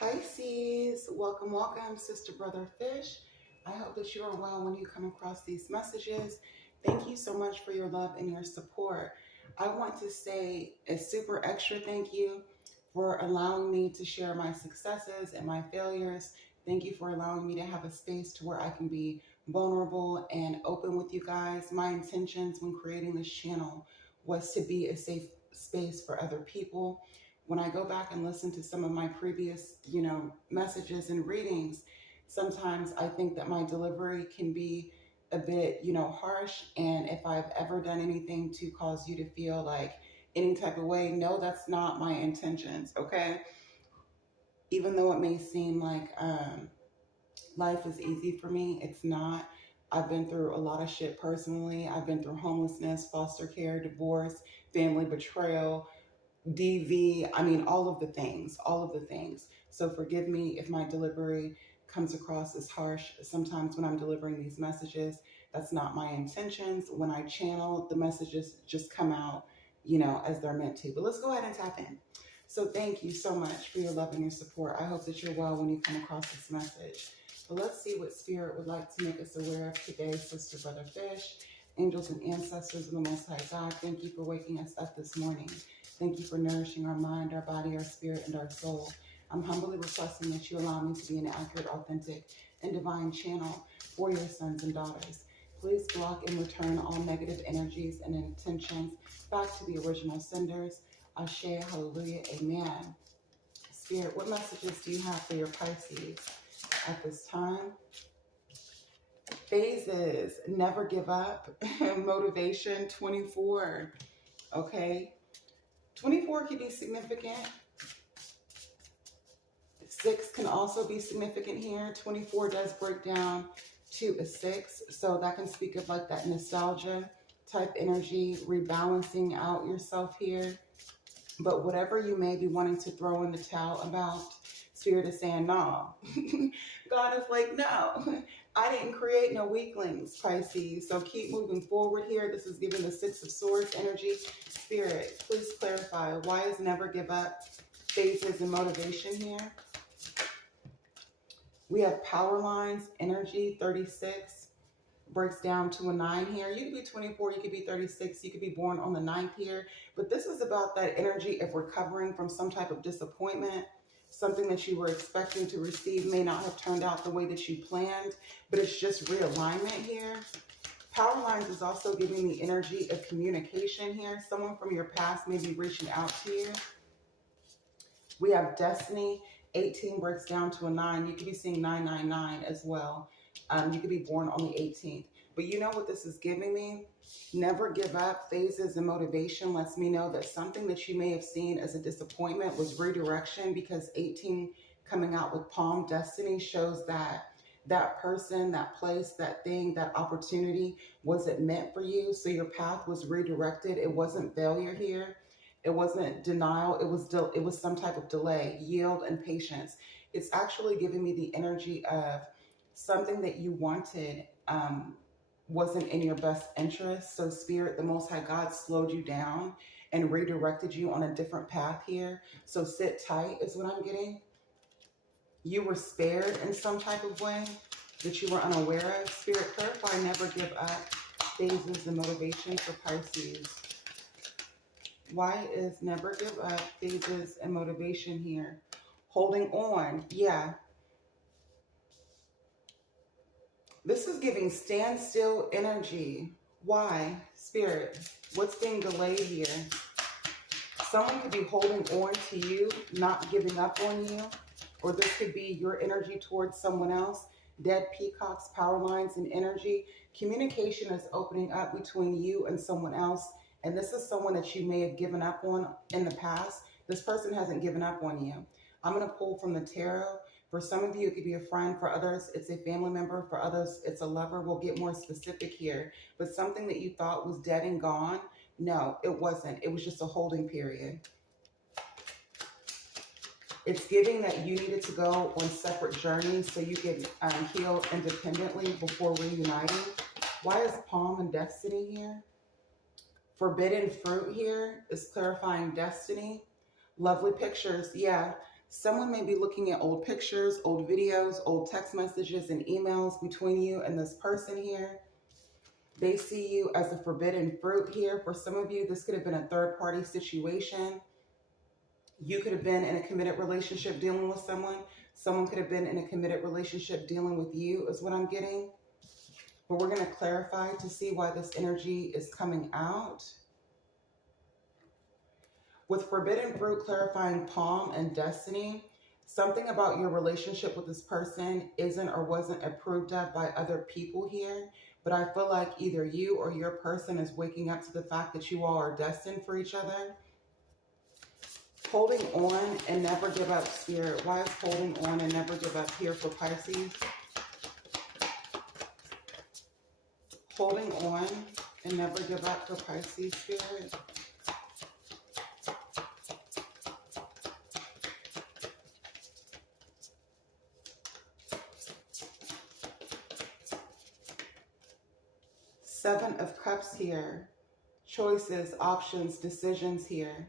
Pisces, welcome, welcome, sister, brother, fish. I hope that you are well when you come across these messages. Thank you so much for your love and your support. I want to say a super extra thank you for allowing me to share my successes and my failures. Thank you for allowing me to have a space to where I can be vulnerable and open with you guys. My intentions when creating this channel was to be a safe space for other people. When I go back and listen to some of my previous, messages and readings, sometimes I think that my delivery can be a bit, harsh. And if I've ever done anything to cause you to feel like any type of way, no, that's not my intentions, okay? Even though it may seem like life is easy for me, it's not. I've been through a lot of shit personally. I've been through homelessness, foster care, divorce, family betrayal, DV, I mean, all of the things, all of the things. So forgive me if my delivery comes across as harsh. Sometimes when I'm delivering these messages, that's not my intentions. When I channel, the messages just come out, as they're meant to. But let's go ahead and tap in. So thank you so much for your love and your support. I hope that you're well when you come across this message. But let's see what Spirit would like to make us aware of today, Sister Brother Fish. Angels and ancestors of the Most High God, thank you for waking us up this morning. Thank you for nourishing our mind, our body, our spirit, and our soul. I'm humbly requesting that you allow me to be an accurate, authentic, and divine channel for your sons and daughters. Please block and return all negative energies and intentions back to the original senders. Ashe, hallelujah, amen. Spirit, what messages do you have for your Pisces at this time? Phases, never give up. Motivation, 24. Okay. 24 can be significant. 6 can also be significant here. 24 does break down to a 6. So that can speak of like that nostalgia type energy, rebalancing out yourself here. But whatever you may be wanting to throw in the towel about, Spirit is saying, no. God is like, no, I didn't create no weaklings, Pisces. So keep moving forward here. This is giving the 6 of Swords energy. Spirit, please clarify, why is never give up, phases, and motivation here? We have power lines, energy, 36, breaks down to a 9 here. You could be 24, you could be 36, you could be born on the 9th here. But this is about that energy of recovering from some type of disappointment. Something that you were expecting to receive may not have turned out the way that you planned, but it's just realignment here. Power lines is also giving the energy of communication here. Someone from your past may be reaching out to you. We have destiny. 18 breaks down to a 9. You could be seeing 999 as well. You could be born on the 18th. But you know what this is giving me? Never give up, phases, and motivation lets me know that something that you may have seen as a disappointment was redirection, because 18 coming out with Palm Destiny shows that that person, that place, that thing, that opportunity wasn't meant for you. So your path was redirected. It wasn't failure here. It wasn't denial. It was some type of delay, yield, and patience. It's actually giving me the energy of something that you wanted wasn't in your best interest. So Spirit, the Most High God, slowed you down and redirected you on a different path here. So sit tight is what I'm getting. You were spared in some type of way that you were unaware of. Spirit, clarify, never give up, phases, and motivation for Pisces. Why is never give up, phases, and motivation here? Holding on, yeah. This is giving standstill energy. Why? Spirit, what's being delayed here? Someone could be holding on to you, not giving up on you. Or this could be your energy towards someone else. Dead peacocks, power lines, and energy. Communication is opening up between you and someone else. And this is someone that you may have given up on in the past. This person hasn't given up on you. I'm going to pull from the tarot. For some of you, it could be a friend. For others, it's a family member. For others, it's a lover. We'll get more specific here. But something that you thought was dead and gone, no, it wasn't. It was just a holding period. It's giving that you needed to go on separate journeys so you can heal independently before reuniting. Why is Palm and Destiny here? Forbidden fruit here is clarifying destiny. Lovely pictures, yeah. Someone may be looking at old pictures, old videos, old text messages, and emails between you and this person here. They see you as a forbidden fruit here. For some of you, this could have been a third-party situation. You could have been in a committed relationship dealing with someone. Someone could have been in a committed relationship dealing with you, is what I'm getting. But we're going to clarify to see why this energy is coming out. With forbidden fruit clarifying palm and destiny, something about your relationship with this person isn't or wasn't approved of by other people here. But I feel like either you or your person is waking up to the fact that you all are destined for each other. Holding on and never give up, Spirit. Why is holding on and never give up here for Pisces? Holding on and never give up for Pisces, Spirit. Seven of Cups here. Choices, options, decisions here.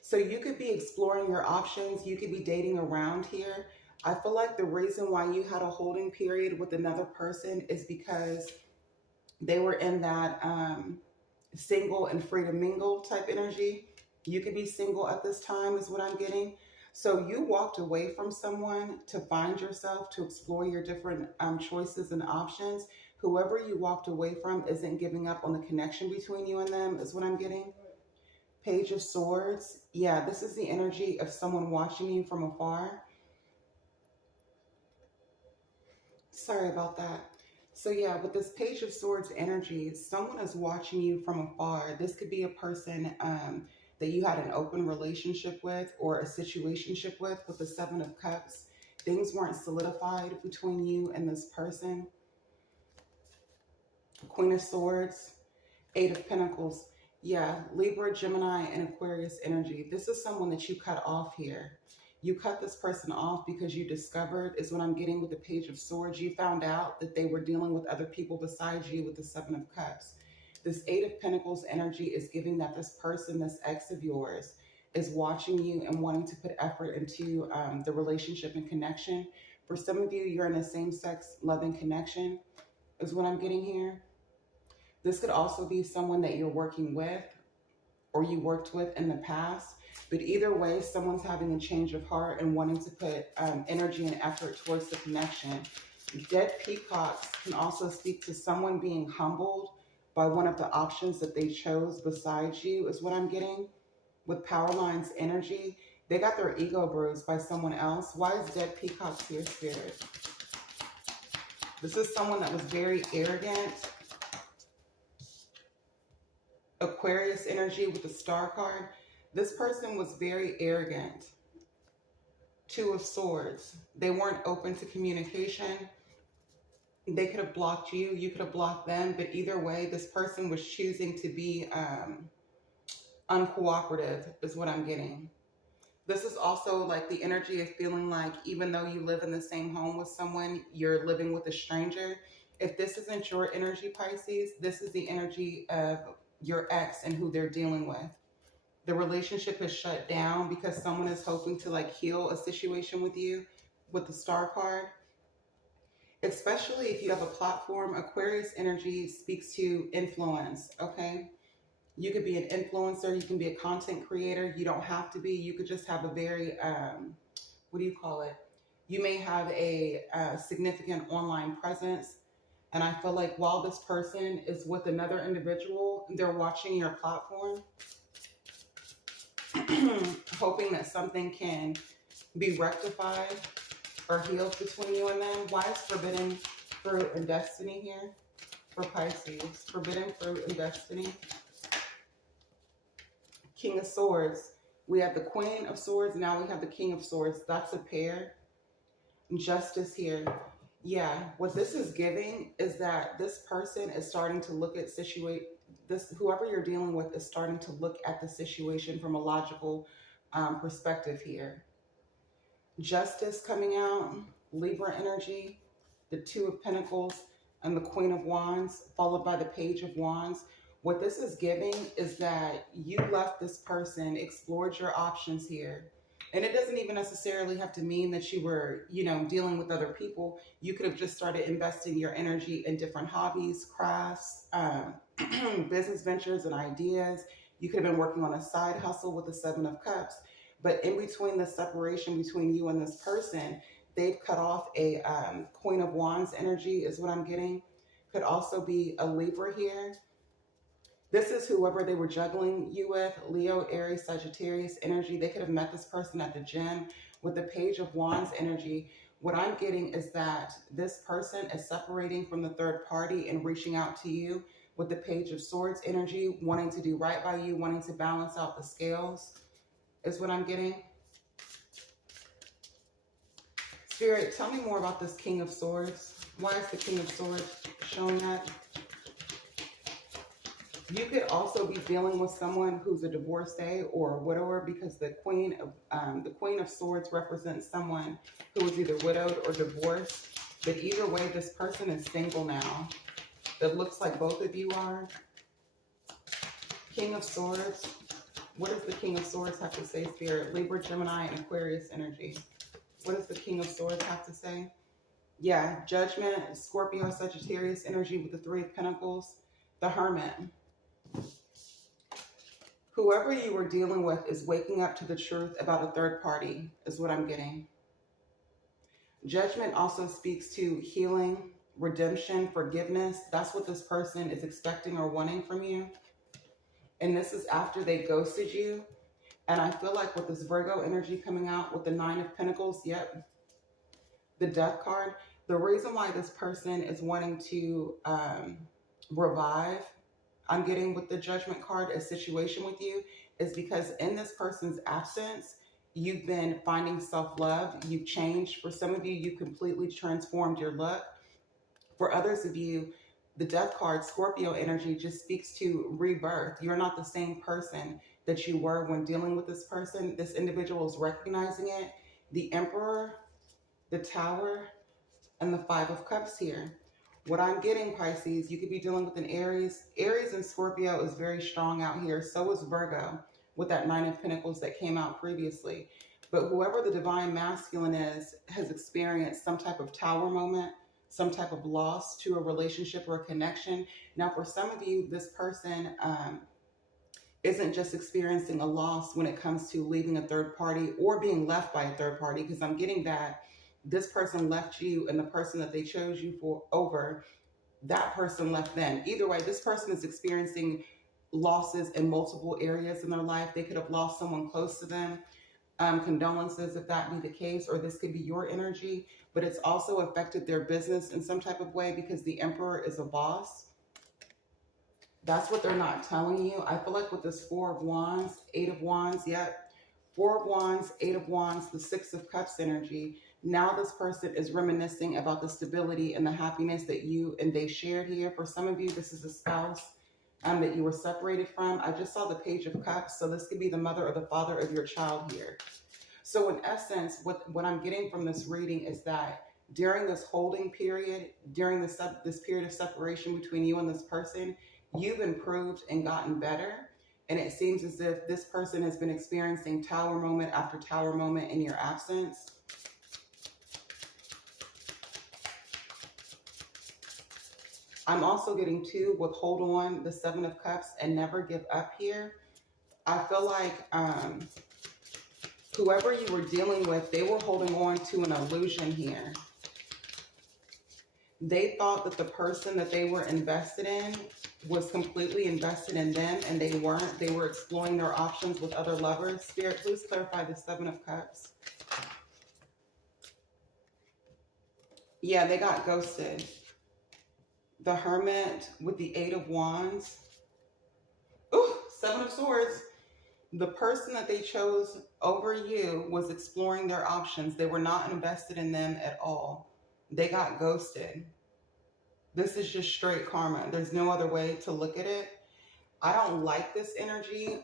So you could be exploring your options. You could be dating around here. I feel like the reason why you had a holding period with another person is because they were in that single and free to mingle type energy. You could be single at this time is what I'm getting. So you walked away from someone to find yourself, to explore your different choices and options. Whoever you walked away from isn't giving up on the connection between you and them is what I'm getting. Page of Swords. Yeah, this is the energy of someone watching you from afar. Sorry about that. So yeah, with this Page of Swords energy, someone is watching you from afar. This could be a person that you had an open relationship with or a situationship with the Seven of Cups. Things weren't solidified between you and this person. Queen of Swords, Eight of Pentacles. Yeah, Libra, Gemini, and Aquarius energy. This is someone that you cut off here. You cut this person off because you discovered, is what I'm getting with the Page of Swords. You found out that they were dealing with other people besides you with the Seven of Cups. This Eight of Pentacles energy is giving that this person, this ex of yours, is watching you and wanting to put effort into the relationship and connection. For some of you, you're in a same-sex loving connection, is what I'm getting here. This could also be someone that you're working with or you worked with in the past. But either way, someone's having a change of heart and wanting to put energy and effort towards the connection. Dead peacocks can also speak to someone being humbled by one of the options that they chose besides you, is what I'm getting. With power lines energy, they got their ego bruised by someone else. Why is dead peacocks here, Spirit? This is someone that was very arrogant. Aquarius energy with the Star card. This person was very arrogant. Two of Swords. They weren't open to communication. They could have blocked you. You could have blocked them. But either way, this person was choosing to be uncooperative, is what I'm getting. This is also like the energy of feeling like even though you live in the same home with someone, you're living with a stranger. If this isn't your energy, Pisces, this is the energy of your ex and who they're dealing with. The relationship is shut down because someone is hoping to like heal a situation with you with the Star card. Especially if you have a platform, Aquarius energy speaks to influence, okay? You could be an influencer, you can be a content creator, you don't have to be, you could just have a very, what do you call it? You may have a significant online presence. And I feel like while this person is with another individual, they're watching your platform, hoping that something can be rectified or healed between you and them. Why is forbidden fruit and destiny here for Pisces? Forbidden fruit and destiny. King of Swords. We have the Queen of Swords. Now we have the King of Swords. That's a pair. Justice here. Yeah, what this is giving is that this person is starting to look at whoever you're dealing with is starting to look at the situation from a logical perspective here. Justice coming out, Libra energy, the Two of Pentacles, and the Queen of Wands, followed by the Page of Wands. What this is giving is that you left this person, explored your options here, And it doesn't even necessarily have to mean that you were, dealing with other people. You could have just started investing your energy in different hobbies, crafts, business ventures, and ideas. You could have been working on a side hustle with the Seven of Cups. But in between the separation between you and this person, they've cut off a Queen of Wands energy, is what I'm getting. Could also be a Libra here. This is whoever they were juggling you with, Leo, Aries, Sagittarius energy. They could have met this person at the gym with the Page of Wands energy. What I'm getting is that this person is separating from the third party and reaching out to you with the Page of Swords energy, wanting to do right by you, wanting to balance out the scales, is what I'm getting. Spirit, tell me more about this King of Swords. Why is the King of Swords showing that? You could also be dealing with someone who's a divorcee or a widower, because the Queen of Swords represents someone who is either widowed or divorced. But either way, this person is single now. It looks like both of you are. King of Swords. What does the King of Swords have to say, Spirit? Libra, Gemini, and Aquarius energy. What does the King of Swords have to say? Yeah, Judgment, Scorpio, Sagittarius energy with the Three of Pentacles. The Hermit. Whoever you were dealing with is waking up to the truth about a third party, is what I'm getting. Judgment also speaks to healing, redemption, forgiveness. That's what this person is expecting or wanting from you. And this is after they ghosted you. And I feel like with this Virgo energy coming out with the Nine of Pentacles, yep, the Death card, the reason why this person is wanting to revive, I'm getting with the Judgment card, a situation with you, is because in this person's absence, you've been finding self-love. You've changed. For some of you, you completely transformed your look. For others of you, the Death card, Scorpio energy, just speaks to rebirth. You're not the same person that you were when dealing with this person. This individual is recognizing it. The Emperor, the Tower, and the Five of Cups here. What I'm getting, Pisces, you could be dealing with an Aries. Aries and Scorpio is very strong out here. So is Virgo with that Nine of Pentacles that came out previously. But whoever the divine masculine is has experienced some type of tower moment, some type of loss to a relationship or a connection. Now, for some of you, this person isn't just experiencing a loss when it comes to leaving a third party or being left by a third party, because I'm getting that this person left you and the person that they chose you for over, that person left them. Either way, this person is experiencing losses in multiple areas in their life. They could have lost someone close to them. Condolences if that be the case, or this could be your energy, but it's also affected their business in some type of way because the Emperor is a boss. That's what they're not telling you. I feel like with this Four of Wands, Eight of Wands, yep, Four of Wands, Eight of Wands, the Six of Cups energy. Now this person is reminiscing about the stability and the happiness that you and they shared here. For some of you, this is a spouse that you were separated from. I just saw the Page of Cups, so this could be the mother or the father of your child here. So in essence, what I'm getting from this reading is that during this holding period, during this period of separation between you and this person, you've improved and gotten better. And it seems as if this person has been experiencing tower moment after tower moment in your absence. I'm also getting two with hold on, the Seven of Cups, and never give up here. I feel like whoever you were dealing with, they were holding on to an illusion here. They thought that the person that they were invested in was completely invested in them, and they weren't. They were exploring their options with other lovers. Spirit, please clarify the Seven of Cups. Yeah, they got ghosted. The Hermit with the Eight of Wands. Ooh, Seven of Swords. The person that they chose over you was exploring their options. They were not invested in them at all. They got ghosted. This is just straight karma. There's no other way to look at it. I don't like this energy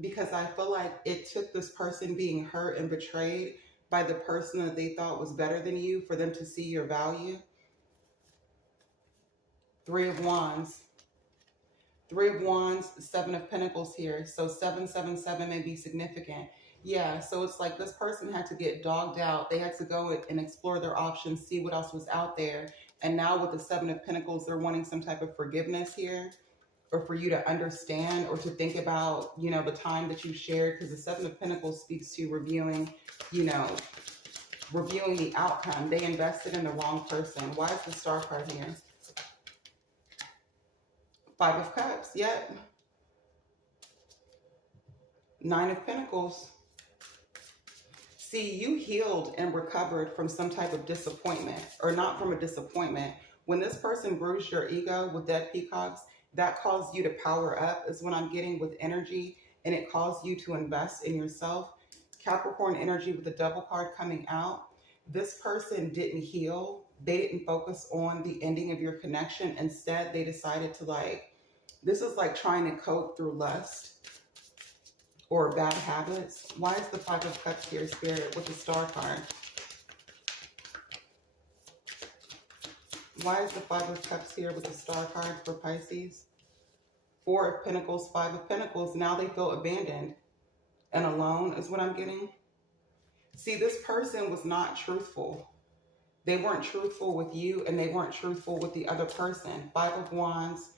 because I feel like it took this person being hurt and betrayed by the person that they thought was better than you for them to see your value. Three of Wands. Three of Wands, Seven of Pentacles here. So 777 may be significant. Yeah, so it's like this person had to get dogged out. They had to go and explore their options, see what else was out there. And now with the Seven of Pentacles, they're wanting some type of forgiveness here, or for you to understand or to think about, the time that you shared. Because the Seven of Pentacles speaks to reviewing, you know, reviewing the outcome. They invested in the wrong person. Why is the Star card here? Five of Cups, yep. Nine of Pentacles. See, you healed and recovered from some type of disappointment, or not from a disappointment. When this person bruised your ego with dead peacocks, that caused you to power up, is what I'm getting with energy, and it caused you to invest in yourself. Capricorn energy with the Devil card coming out. This person didn't heal. They didn't focus on the ending of your connection. Instead, they decided to this is like trying to cope through lust or bad habits. Why is the Five of Cups here, Spirit, with the Star card? Why is the Five of Cups here with the Star card for Pisces? Four of Pentacles, Five of Pentacles. Now they feel abandoned and alone, is what I'm getting. See, this person was not truthful. They weren't truthful with you, and they weren't truthful with the other person. Five of Wands,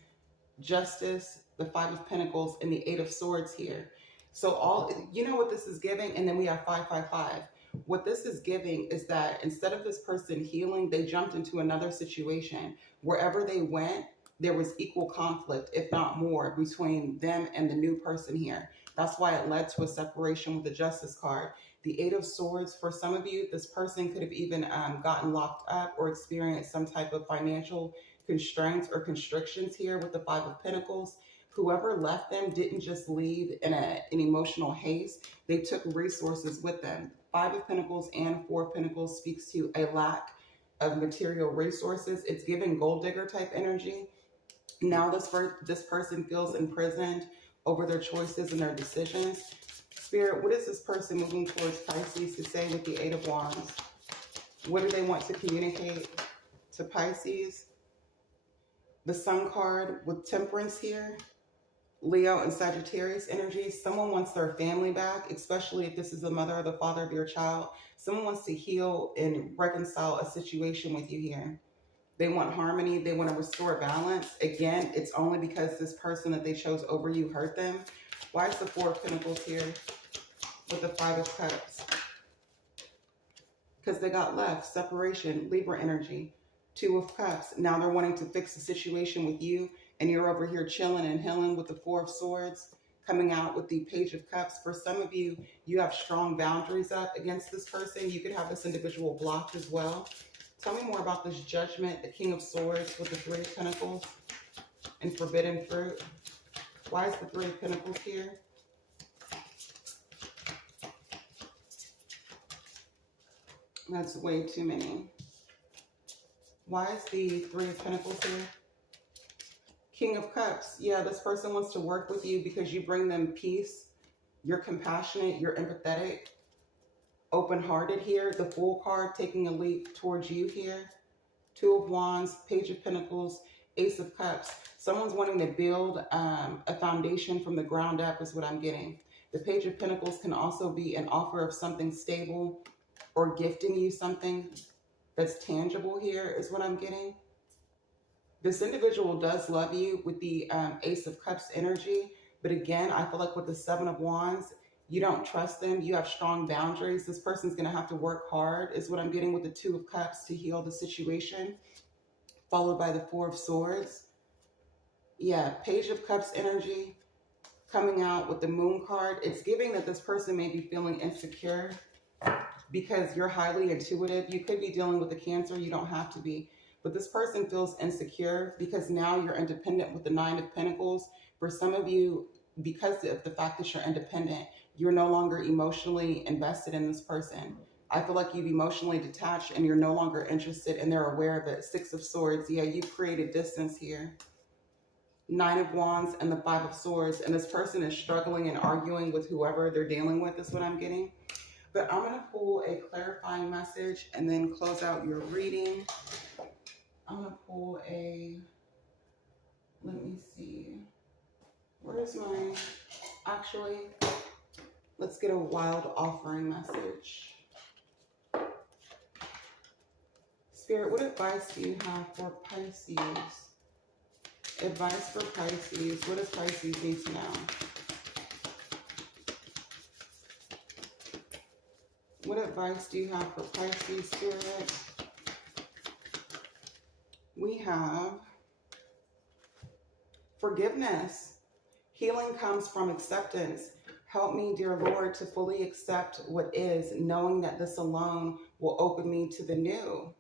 Justice, the Five of Pentacles, and the Eight of Swords here. So you know what this is giving? And then we have 555. What this is giving is that instead of this person healing, they jumped into another situation. Wherever they went, there was equal conflict, if not more, between them and the new person here. That's why it led to a separation with the Justice card. The Eight of Swords, for some of you, this person could have even gotten locked up or experienced some type of financial constraints or constrictions here with the Five of Pentacles. Whoever left them didn't just leave in an emotional haste. They took resources with them. Five of Pentacles and Four of Pentacles speaks to a lack of material resources. It's giving gold digger type energy. Now this person feels imprisoned over their choices and their decisions. Spirit, what is this person moving towards Pisces to say with the Eight of Wands? What do they want to communicate to Pisces? The Sun card with Temperance here. Leo and Sagittarius energy. Someone wants their family back, especially if this is the mother or the father of your child. Someone wants to heal and reconcile a situation with you here. They want harmony. They want to restore balance. Again, it's only because this person that they chose over you hurt them. Why is the Four of Pentacles here with the Five of Cups? Because they got left. Separation, Libra energy. Two of Cups. Now they're wanting to fix the situation with you, and you're over here chilling and healing with the Four of Swords, coming out with the Page of Cups. For some of you, you have strong boundaries up against this person. You could have this individual blocked as well. Tell me more about this Judgment, the King of Swords with the Three of Pentacles and Forbidden Fruit. Why is the Three of Pentacles here? That's way too many. Why is the Three of Pentacles here? King of Cups. Yeah, this person wants to work with you because you bring them peace. You're compassionate. You're empathetic. Open-hearted here. The Fool card taking a leap towards you here. Two of Wands, Page of Pentacles, Ace of Cups. Someone's wanting to build a foundation from the ground up is what I'm getting. The Page of Pentacles can also be an offer of something stable or gifting you something that's tangible here is what I'm getting. This individual does love you with the Ace of Cups energy. But again, I feel like with the Seven of Wands, you don't trust them. You have strong boundaries. This person's going to have to work hard is what I'm getting with the Two of Cups to heal the situation. Followed by the Four of Swords. Yeah, Page of Cups energy coming out with the Moon card. It's giving that this person may be feeling insecure because you're highly intuitive. You could be dealing with a Cancer. You don't have to be. But this person feels insecure because now you're independent with the Nine of Pentacles. For some of you, because of the fact that you're independent, you're no longer emotionally invested in this person. I feel like you've emotionally detached and you're no longer interested and they're aware of it. Six of Swords. Yeah, you've created distance here. Nine of Wands and the Five of Swords. And this person is struggling and arguing with whoever they're dealing with is what I'm getting. But I'm going to pull a clarifying message and then close out your reading. I'm going to pull let me see. Where's my, actually, Let's get a wild offering message. Spirit, what advice do you have for Pisces? Advice for Pisces. What does Pisces need to know? What advice do you have for Pisces, Spirit? We have forgiveness. Healing comes from acceptance. Help me, dear Lord, to fully accept what is, knowing that this alone will open me to the new.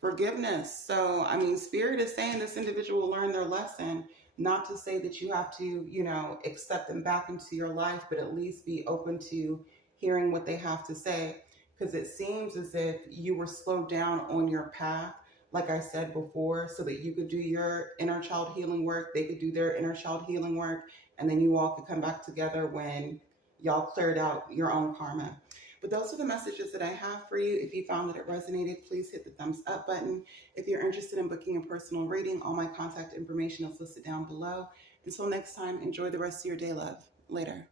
Forgiveness. So, I mean, Spirit is saying this individual will learn their lesson, not to say that you have to, accept them back into your life, but at least be open to hearing what they have to say. Because it seems as if you were slowed down on your path, like I said before, so that you could do your inner child healing work, they could do their inner child healing work, and then you all could come back together when y'all cleared out your own karma. But those are the messages that I have for you. If you found that it resonated, please hit the thumbs up button. If you're interested in booking a personal reading, all my contact information is listed down below. Until next time, enjoy the rest of your day, love. Later.